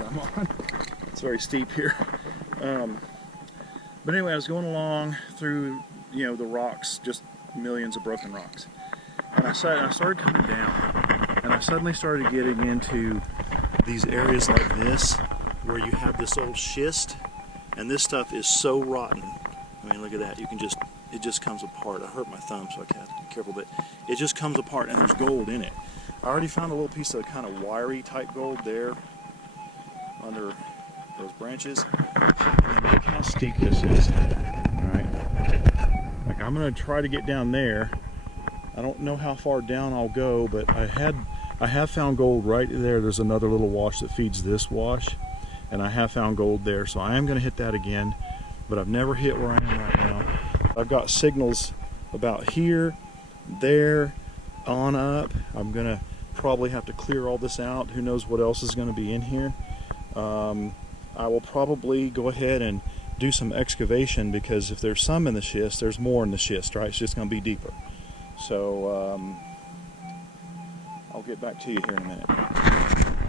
that I'm on. It's very steep here. But anyway, I was going along through, you know, the rocks, just millions of broken rocks. And I started coming down, and I suddenly started getting into these areas like this, where you have this old schist, and this stuff is so rotten. I mean, look at that. You can just, it just comes apart. I hurt my thumb, so I have to be careful, but it just comes apart, and there's gold in it. I already found a little piece of kind of wiry type gold there under those branches. And then look how steep this is. Alright. Like, I'm gonna try to get down there. I don't know how far down I'll go, but I have found gold right there. There's another little wash that feeds this wash, and I have found gold there, so I am gonna hit that again, but I've never hit where I am right now. I've got signals about here, there, on up. I'm gonna probably have to clear all this out. Who knows what else is going to be in here. I will probably go ahead and do some excavation, because if there's some in the schist, there's more in the schist, right? It's just going to be deeper. So I'll get back to you here in a minute.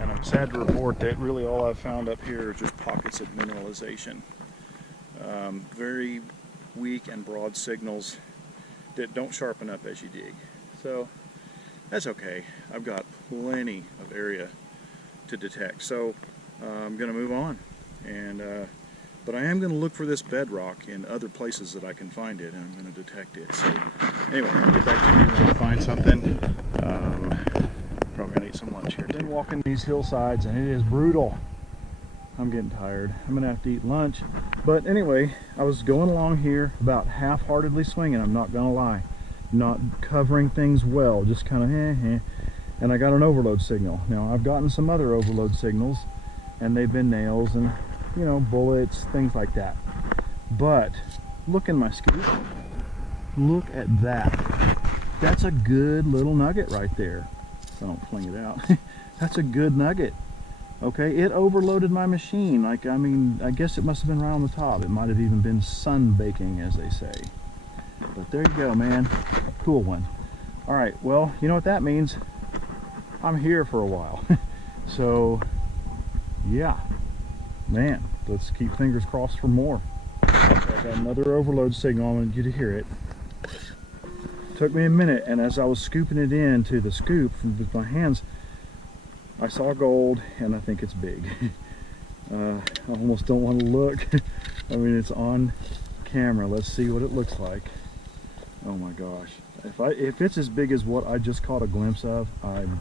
And I'm sad to report that really all I've found up here are just pockets of mineralization. Very weak and broad signals that don't sharpen up as you dig. So that's okay. I've got plenty of area to detect. So I'm going to move on. But I am going to look for this bedrock in other places that I can find it, and I'm going to detect it. So anyway, I'll get back to you when I find something. Probably going to eat some lunch here. Been walking these hillsides, and it is brutal. I'm getting tired. I'm going to have to eat lunch. But anyway, I was going along here about half-heartedly swinging, I'm not going to lie. Not covering things well, just kind of and I got an overload signal. Now I've gotten some other overload signals, and they've been nails and, you know, bullets, things like that. But look in my scoop. Look at that. That's a good little nugget right there. So I don't fling it out. That's a good nugget. Okay, it overloaded my machine. Like, I mean, I guess it must have been right on the top. It might have even been sun baking, as they say. But there you go, man. Cool one. All right, well, you know what that means? I'm here for a while. So, yeah. Man, let's keep fingers crossed for more. I got another overload signal. I'm going to get to hear it. Took me a minute, and as I was scooping it into the scoop with my hands, I saw gold, and I think it's big. I almost don't want to look. I mean, it's on camera. Let's see what it looks like. Oh my gosh. If it's as big as what I just caught a glimpse of, man,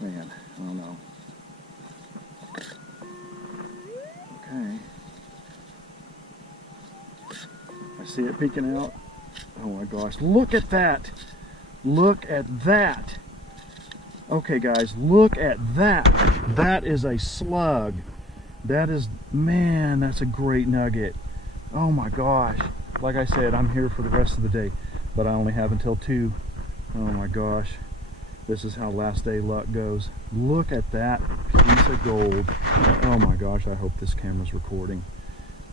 I don't know. Okay. I see it peeking out. Oh my gosh, look at that. Look at that. Okay guys, look at that. That is a slug. That is, man, that's a great nugget. Oh my gosh. Like I said, I'm here for the rest of the day, but I only have until 2. Oh my gosh. This is how last day luck goes. Look at that piece of gold. Oh my gosh, I hope this camera's recording.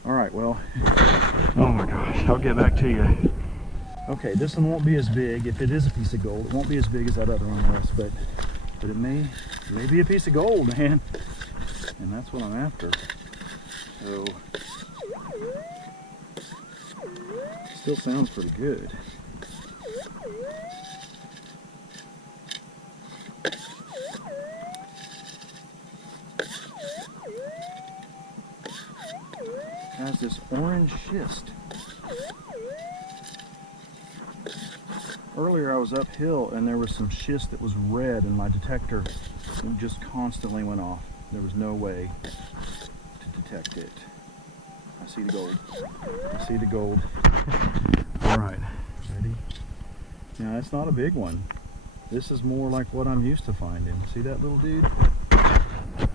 All right, well, oh my gosh, I'll get back to you. Okay, this one won't be as big. If it is a piece of gold, it won't be as big as that other one was, but it may be a piece of gold, man. And that's what I'm after. So, still sounds pretty good. Has this orange schist. Earlier I was uphill and there was some schist that was red, and my detector just constantly went off. There was no way to detect it. I see the gold. I see the gold. All right, ready? Now that's not a big one. This is more like what I'm used to finding. See that little dude?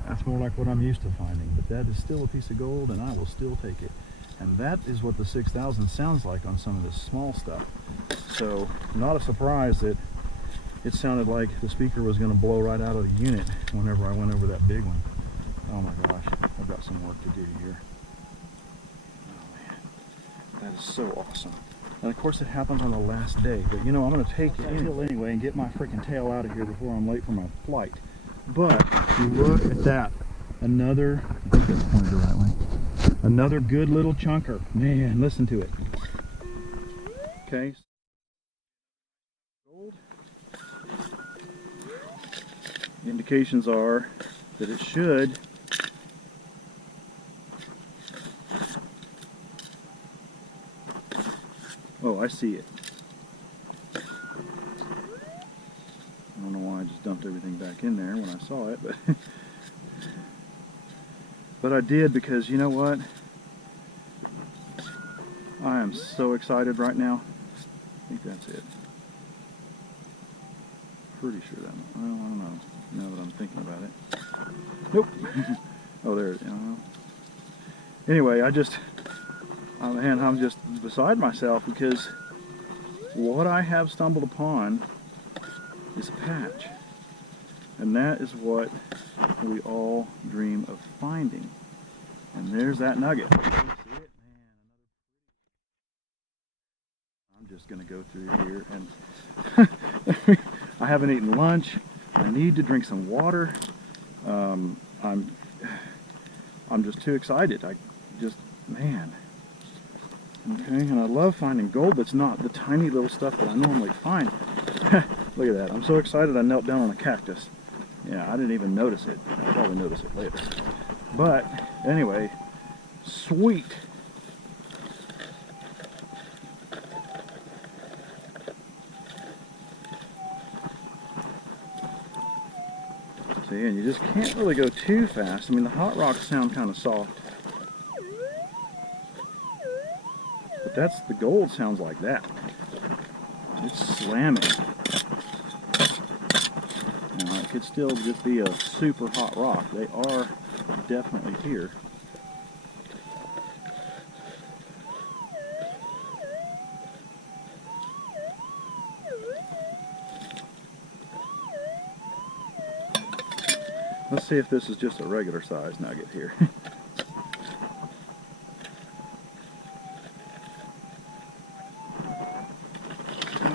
That's more like what I'm used to finding, but that is still a piece of gold, and I will still take it. And that is what the 6000 sounds like on some of this small stuff. So, not a surprise that it sounded like the speaker was going to blow right out of the unit whenever I went over that big one. Oh my gosh, I've got some work to do here. Oh man, that is so awesome. And of course it happens on the last day, but you know, I'm going to take it anyway and get my freaking tail out of here before I'm late for my flight. But look at that. Another, I think that's pointed the right way. Another good little chunker. Man, listen to it. Okay. Gold. Indications are that it should oh, I see it. I don't know why I just dumped everything back in there when I saw it, but I did, because you know what? I am so excited right now. I think that's it. Pretty sure that, well, I don't know, now that I'm thinking about it. Nope. Oh, there it is. Anyway, man, I'm just beside myself, because what I have stumbled upon is a patch. And that is what we all dream of finding. And there's that nugget. See it? Man, I'm just going to go through here, and I haven't eaten lunch. I need to drink some water. I'm just too excited. Man. Okay, and I love finding gold that's not the tiny little stuff that I normally find. Look at that. I'm so excited I knelt down on a cactus. Yeah, I didn't even notice it. I'll probably notice it later. But, anyway, sweet. See, and you just can't really go too fast. I mean, the hot rocks sound kind of soft. But the gold sounds like that. It's slamming. Now, it could still just be a super hot rock. They are definitely here. Let's see if this is just a regular size nugget here.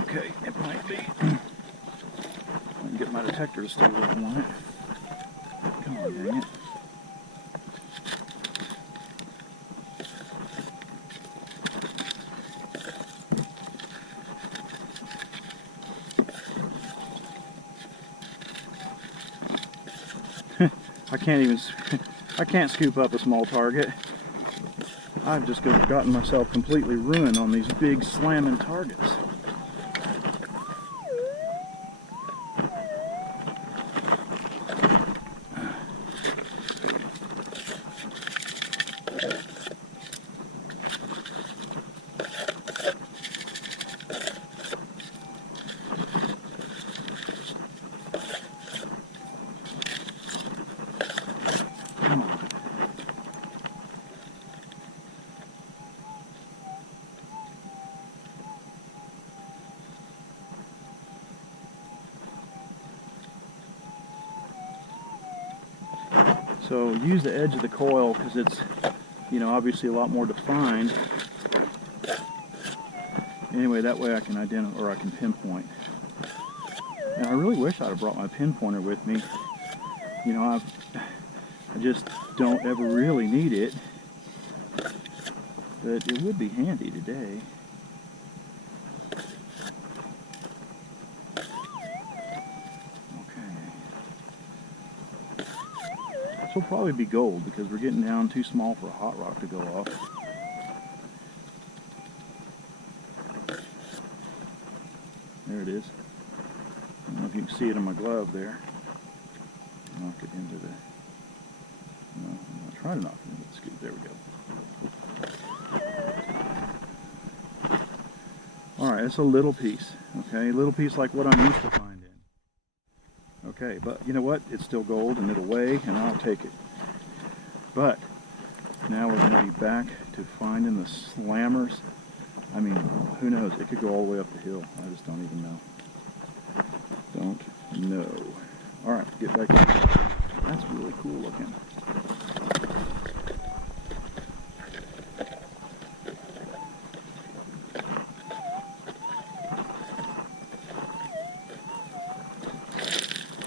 Okay, it might be. I can get my detector to stay where I want it. Come on, dang it. I can't scoop up a small target. I've just gotten myself completely ruined on these big slamming targets. Come on. So use the edge of the coil, because it's, obviously a lot more defined. Anyway, that way I can identify, or I can pinpoint. And I really wish I'd have brought my pinpointer with me. I just don't ever really need it, but it would be handy today. Okay. This will probably be gold, because we're getting down too small for a hot rock to go off. There it is. I don't know if you can see it in my glove there. Knock it into the... No, I'm going to try to knock it into the scoop. There we go. Alright, it's a little piece. Okay, a little piece like what I'm used to finding. Okay, but you know what? It's still gold, and it'll weigh, and I'll take it. But now we're going to be back to finding the slammers. I mean, who knows? It could go all the way up the hill. I just don't even know. Don't know. Alright, get back here. That's really cool looking.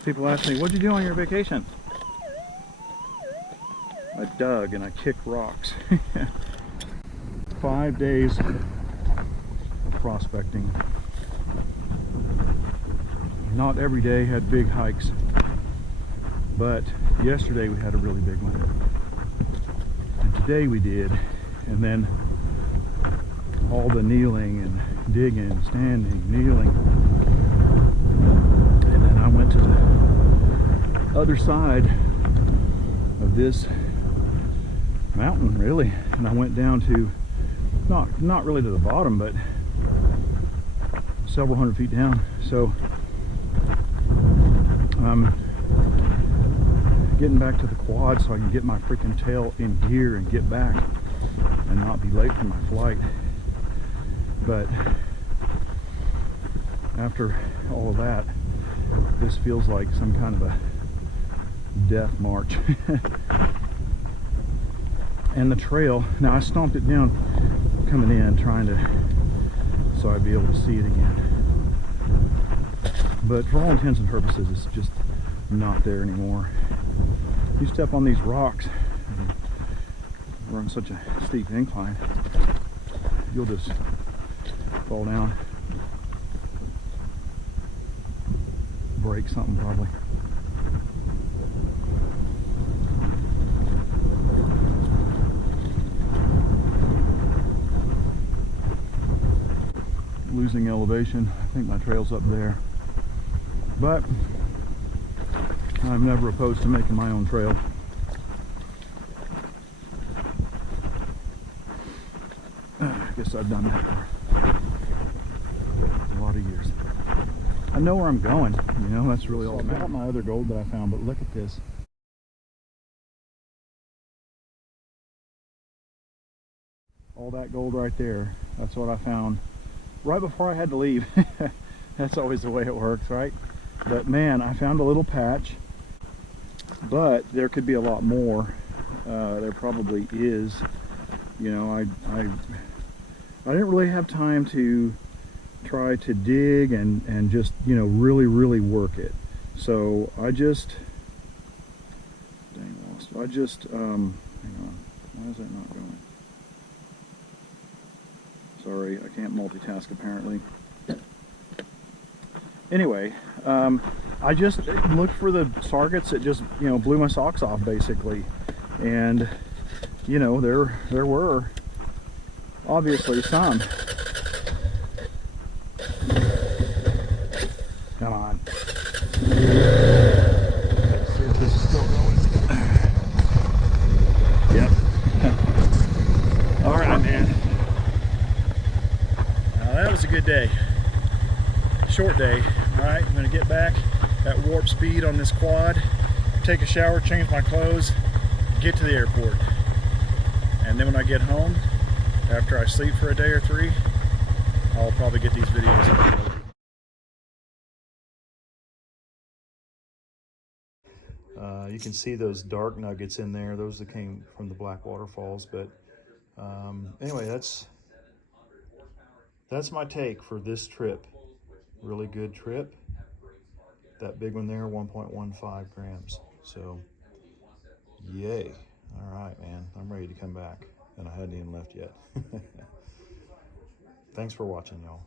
People ask me, what'd you do on your vacation? I dug and I kicked rocks. 5 days prospecting. Not every day had big hikes, but yesterday we had a really big one. And today we did. And then all the kneeling and digging, standing, kneeling. And then I went to the other side of this mountain, really, and I went down to not really to the bottom, but several hundred feet down. So I'm getting back to the quad so I can get my freaking tail in gear and get back and not be late for my flight. But after all of that, this feels like some kind of a death march. And the trail, now I stomped it down coming in, trying to, so I'd be able to see it again. But for all intents and purposes, it's just not there anymore. You step on these rocks, and we're on such a steep incline, you'll just fall down, break something probably. Losing elevation. I think my trail's up there, but I'm never opposed to making my own trail. I guess I've done that for a lot of years. I know where I'm going, you know, that's really all that matters. I got my other gold that I found, but look at this. All that gold right there, that's what I found right before I had to leave. That's always the way it works, right? But man, I found a little patch, but there could be a lot more. There probably is. You know, I didn't really have time to try to dig and just, you know, really work it. So I just, hang on, why is that not going? Sorry, I can't multitask apparently. Anyway, I just looked for the targets that just, you know, blew my socks off basically. And, you know, there were obviously some. Come on. Let's see if this is still going. Yep. All right, man. That was a good day. Short day. All right, I'm gonna get back at warp speed on this quad, take a shower, change my clothes, get to the airport. And then when I get home, after I sleep for a day or three, I'll probably get these videos uploaded. You can see those dark nuggets in there. Those that came from the black waterfalls. But anyway, that's my take for this trip. Really good trip. That big one there, 1.15 grams. So, yay. All right, man. I'm ready to come back. And I hadn't even left yet. Thanks for watching, y'all.